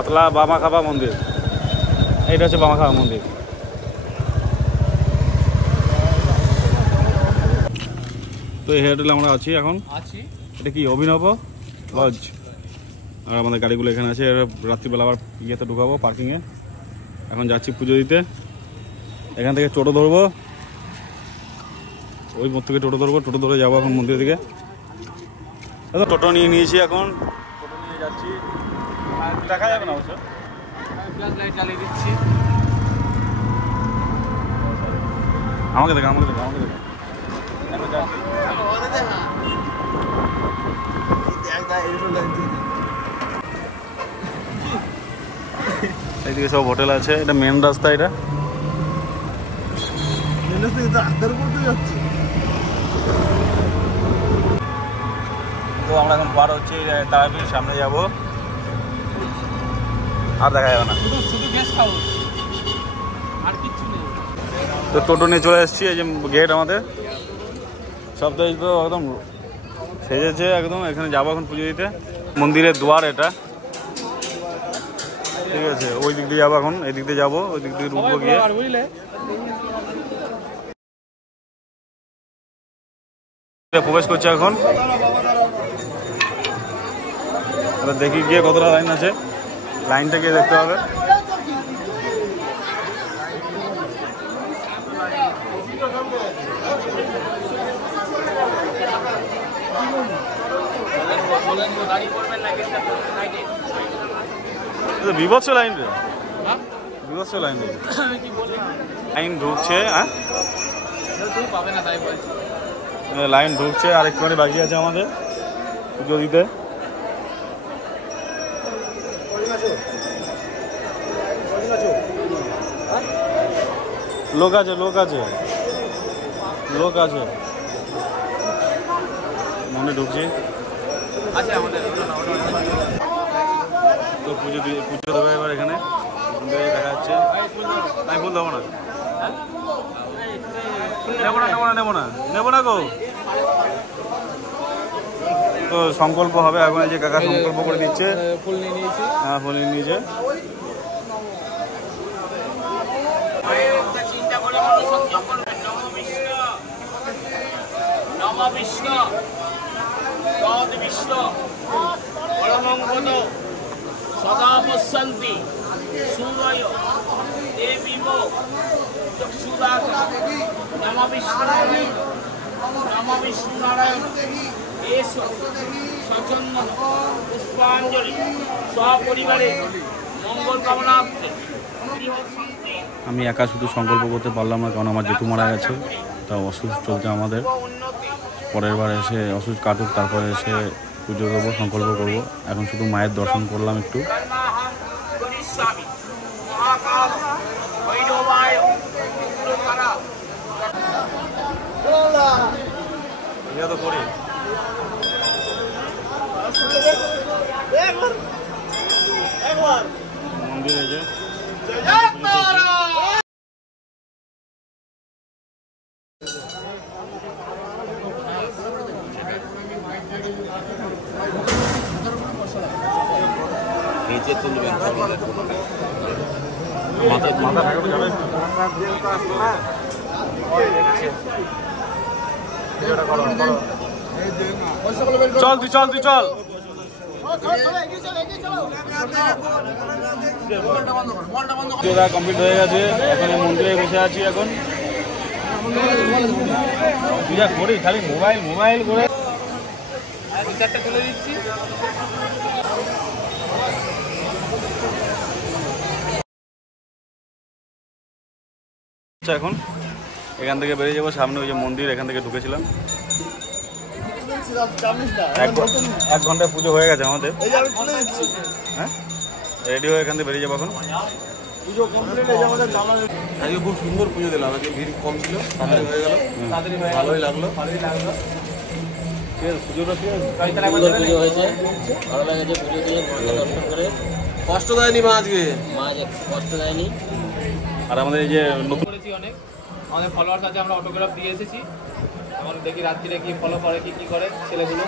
আতলা বামাখাপা মন্দির, এইটা হচ্ছে বামাখাপা মন্দির। তো এই হোটেলে আমরা আছি এখন। এটা কি অভিনব লজ, আর আমাদের গাড়িগুলো এখানে আছে। রাত্রিবেলা আবার ইয়েতে ঢুকাবো পার্কিংয়ে। এখন যাচ্ছি পুজো দিতে। এখান থেকে টোটো ধরবো, ওই মোড় থেকে টোটো ধরবো, টোটো ধরে যাবো এখন মন্দিরের দিকে। টোটো নিয়ে নিয়েছি, এখন টোটো নিয়ে যাচ্ছি। দেখা যাবে না অবশ্য, লাইট চালিয়ে দিচ্ছি। আমাকে দেখা, আমাকে দেখা, আমাকে দেখা। এইদিকে সব হোটেল আছে। এটা মেন রাস্তা, এটা তো আমরা এখন পার হচ্ছি তারাপীঠ, সামনে যাব। আর দেখা যাবে না, শুধু গেস্ট হাউস আর কিছু নেই। তো টোটো নিয়ে চলে এসেছি। এই যে গেট আমাদের, সব তো একদম সেজেছে একদম। এখানে যাবো এখন পুজো দিতে। মন্দিরের দুয়ার এটা, ঠিক আছে। ওই দিক দিয়ে যাবো এখন, এই দিক দিয়ে যাবো, ওই দিক দিয়ে ঢুকবো গিয়ে। প্রবেশ করছে এখন। দেখি গিয়ে কতটা লাইন আছে, লাইনটা গিয়ে দেখতে হবে। বিভৎস লাইন রে, বিভৎস লাইন রে। লাইন ঢুকছে, লাইন ঢুকছে। আর একটুখানি বাকি আছে আমাদের পুজো দিতে। লোক আছে, লোক আছে, লোক আছে, মনে ঢুকছি। তো পুজো দেবে এবার এখানে দেখা যাচ্ছে। আমি ফুল দেবো না, নেবো না, নেবো না, নেবো না, নেবো না গো। তো সংকল্প হবে এখন। এই যে কাকা সংকল্প করে দিচ্ছে, ফুল নিয়ে নিয়েছে। হ্যাঁ, ফুল নিয়ে নিয়েছে। সদা পশ্যন্তি সূর্যয় দেবীব চক্ষুদাত নম বিষ্ণুনারায়ণ, নম বিষ্ণুনারায়ণ। এস সচন্দন পুষ্পাঞ্জলি সপরিবারে মঙ্গল কামনার্থে। আমি একা শুধু সংকল্প করতে পারলাম না, কারণ আমার জেঠু মারা গেছে। তা ওষুধ চলছে আমাদের। পরের বার এসে ওষুধ কাটুক, তারপরে এসে পুজো দেবো, সংকল্প করবো। এখন শুধু মায়ের দর্শন করলাম একটু। মন্দিরে যে নিচে তুলবেন, মাথা থাকে যাবে। চল তুই, চল তুই, চল। কমপ্লিট হয়ে গেছে। এখন মন্দিরে বসে আছি। এখন পূজা করি, খালি মোবাইল মোবাইল করে চারটা তুলে দিচ্ছি। এখন এখান থেকে বেরিয়ে যাবো সামনে, ওই যে মন্দির, এখান থেকে ঢুকেছিলাম। 1 ঘন্টায় পুজো হয়ে গেছে আমাদের। হ্যাঁ, রেডি হয়ে এখান থেকে বেরিয়ে যাবো এখন। আজকে খুব সুন্দর পুজো দিলাম। আজকে ভিড় কম ছিল, তাড়াতাড়ি হয়ে গেল, ভালোই লাগলো। পুজোটা পুজো হয়েছে, ভালো লাগছে। পুজো দিয়ে দর্শন করে কষ্ট দেয়নি মা, আজকে মা কষ্ট দেয়নি। আর আমাদের এই যে নতুন করেছি অনেক, আমাদের ফলোয়ার্স আছে, আমরা অটোগ্রাফ দিয়ে এসেছি। এখন দেখি রাত্রিরে কি ফলো করে, কি করে ছেলেগুলো।